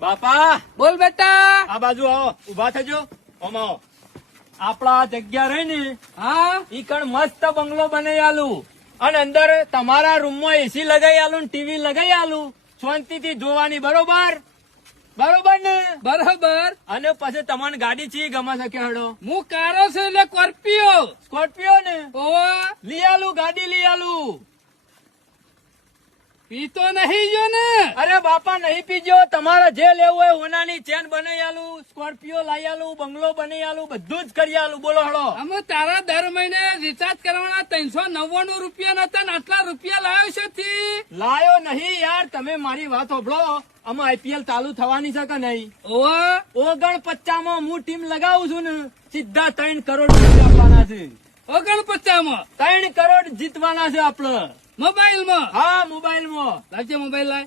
બાપા બોલ બેટા. આ બાજુ આવો, ઉભા થજો. આવો, આપડા જગ્યા રહી ને હા ઈ કણ મસ્ત બંગલો બનાવી આલું અને અંદર તમારા રૂમમાં એસી લગાઈ આલું ને ટીવી લગાઈ આલું, શાંતિથી જોવાની. બરોબર બરોબર ને? બરાબર. અને પછી તમને ગાડી ચી ગમે છે કે હડો? હું કારો છું એટલે સ્કોર્પિયો. સ્કોર્પિયો ને ઓવા લઈ આલું, ગાડી લઈ આલું. પીતો નહીં ગયો ને? અરે બાપા નહીં પીજો, તમારે જે લેવું હોય હોનાની ચેન બનાવી આલું, સ્કોર્પિયો લાવી આલું, બંગલો બનાવી આલું, બધું જ કરી આલું. બોલો હળો. અમે તારા દર મહિને રિચાર્જ કરવાના 399 રૂપિયા નતા ને આટલા રૂપિયા લાવ્યો છે થી? લાયો નહીં યાર, તમે મારી વાત સાંભળો. અમે આઈપીએલ ચાલુ થવાની છે કે નહીં? ઓવા 49 માં હું ટીમ લગાવું છું ને, સીધા 3 કરોડ રૂપિયા આપવાના છે. 49 માં 3 કરોડ જીતવાના છે આપડે. મોબાઈલ માં. હા, મોબાઈલ માં. લાવજે મોબાઈલ લાય.